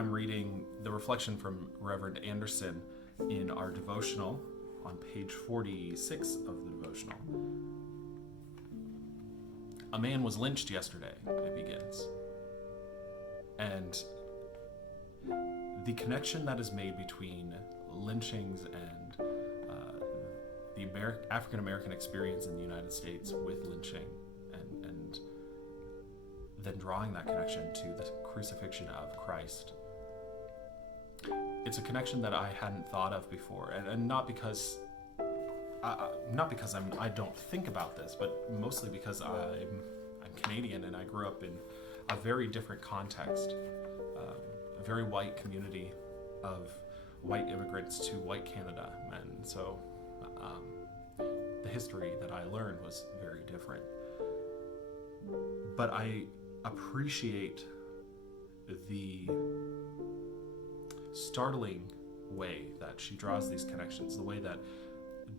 I'm reading the reflection from Reverend Anderson in our devotional on page 46 of the devotional. A man was lynched yesterday, it begins. And the connection that is made between lynchings and the African-American experience in the United States with lynching and then drawing that connection to the crucifixion of Christ. It's a connection that I hadn't thought of before, and not because I don't think about this, but mostly because I'm Canadian and I grew up in a very different context, a very white community of white immigrants to white Canada men. So the history that I learned was very different. But I appreciate the startling way that she draws these connections, the way that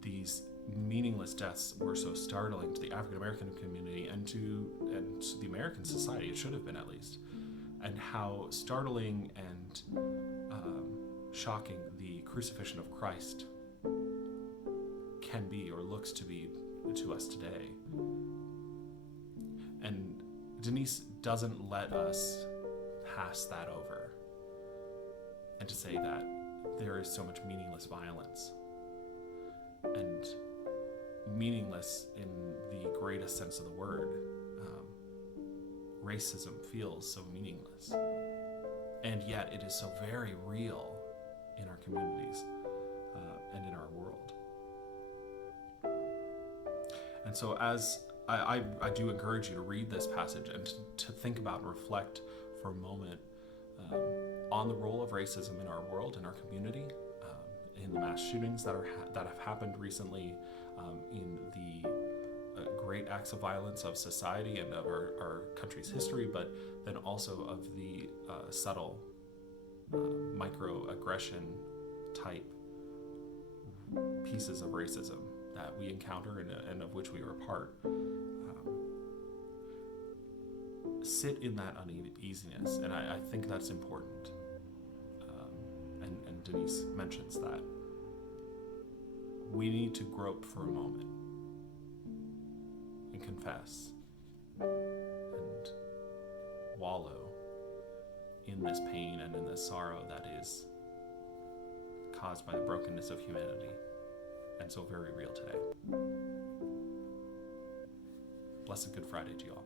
these meaningless deaths were so startling to the African American community and to the American society. It should have been, at least, and how startling and shocking the crucifixion of Christ can be, or looks to be, to us today. And Denise doesn't let us pass that over and to say that there is so much meaningless violence, and meaningless in the greatest sense of the word. Racism feels so meaningless, and yet it is so very real in our communities and in our world. And so as I do encourage you to read this passage and to think about and reflect for a moment on the role of racism in our world, in our community, in the mass shootings that have happened recently, in the great acts of violence of society and of our country's history, but then also of the subtle microaggression type pieces of racism that we encounter and of which we are a part. Sit in that uneasiness, and I think that's important. And Denise mentions that we need to grope for a moment and confess and wallow in this pain and in this sorrow that is caused by the brokenness of humanity, and so very real today. Blessed Good Friday to you all.